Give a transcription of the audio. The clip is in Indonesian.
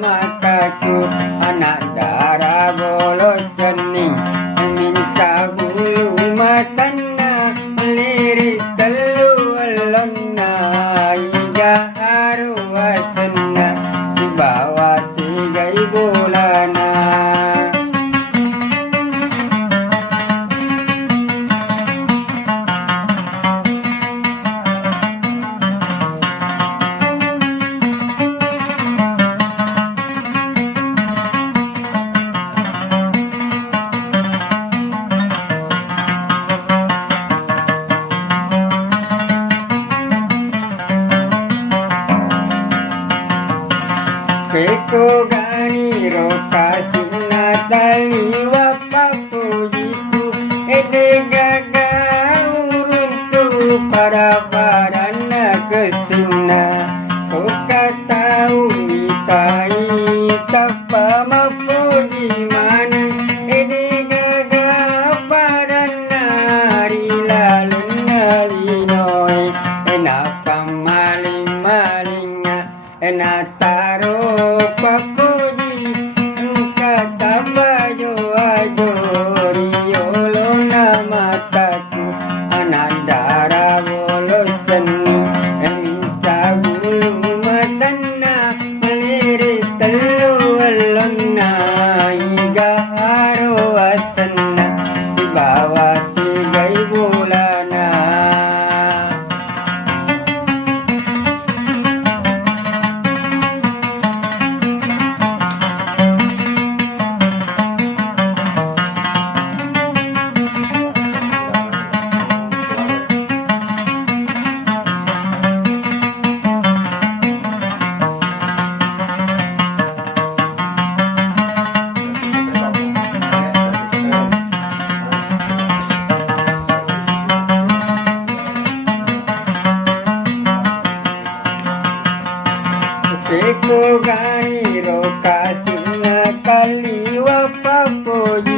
mataku, anak darah bolo cening, minta bulu matana, lirik telu alonna, hingga haru asena, di bawah 3 bulan. Peko ganiro kasih natali wapapujiku, gaga uruntu para barana kesina, koka tahu mitai tapa mapuji mana, gaga barana rilalun nalinoi, enapa maling-malinga, enataro papuji, kata baju ajo riolo mataku, anak darah bolo cening, minta bulu matana, melirik telu alonna, hingga haru asana, si bawah 3 bulan. Peko ganiro kasih natali wapapuji.